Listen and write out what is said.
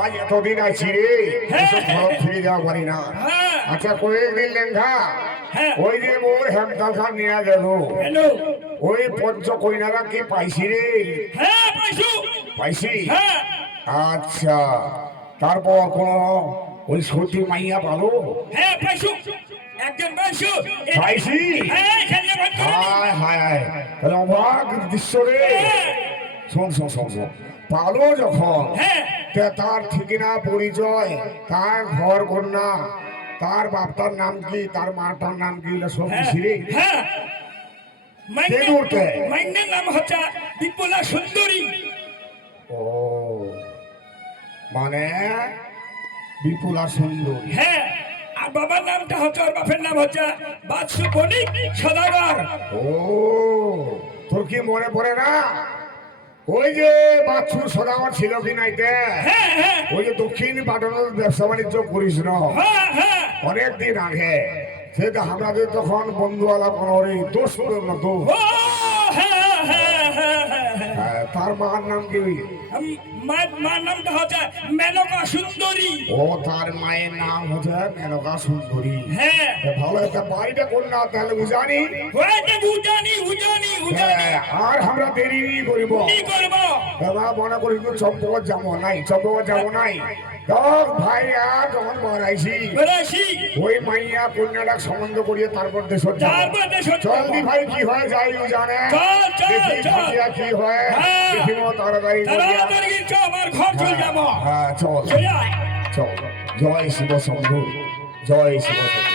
আজ এতদিন আছি রে, ঘর ফিরে যাওয়া পারি না। আচ্ছা কয়েকদিন লেঙ্গা ওই যে মোর হেমতাল খান নিয়ে গেল, ওই পঞ্চ কইনারা কি পাইছি রে? পাইছি। আচ্ছা তারপর কোন ওই সতী মাইয়া পালো? পাইছি। হায় হায়, তাহলে অবাক দৃশ্য রে। শোন শোন শোন শোন, পালো যখন তার ঠিকানা পরিচয়, তার ঘর কন্যা, তার বাপটার নাম কি, তার মাটার নাম কি, সব কিছু রে। মাইনের নাম হচ্ছে বিপুলা সুন্দরী। ও মানে বিপুলা সুন্দরী। হ্যাঁ, আর বাবার নামটা হচ্ছে, ওর বাপের নাম হচ্ছে বাদশু বণিক সদাগর। ও তোর কি মনে পড়ে না ওই যে বাদশু সদাগর ছিল কি নাইতে? ওই যে দক্ষিণ পাটনের ব্যবসা বাণিজ্য করিস না অনেকদিন আগে, সেটা আমাদের তখন বন্ধু আলাপ দোষ না দোষ। তার মার নাম কি? মার নামটা হচ্ছে মেনকা সুন্দরী। ও তার মায়ের নাম হচ্ছে মেনকা সুন্দরী। হ্যাঁ ভালো, একটা বাড়িটা কোন না তাহলে বুঝানি। আর আমরা দেরি করিব মনে করি চম্পক যাবো নাই, চম্পক যাবো নাই। ভাইয়া যখন বাড়াইছি ওই মাইয়া কন্যাটা সম্বন্ধ করিয়ে তারপর দেশ জলদি ভাই কি হয় যাই জানে, কি হয় তাড়াতাড়ি। হ্যাঁ চল চল। জয় শিব শম্ভু, জয় শিব শম্ভু।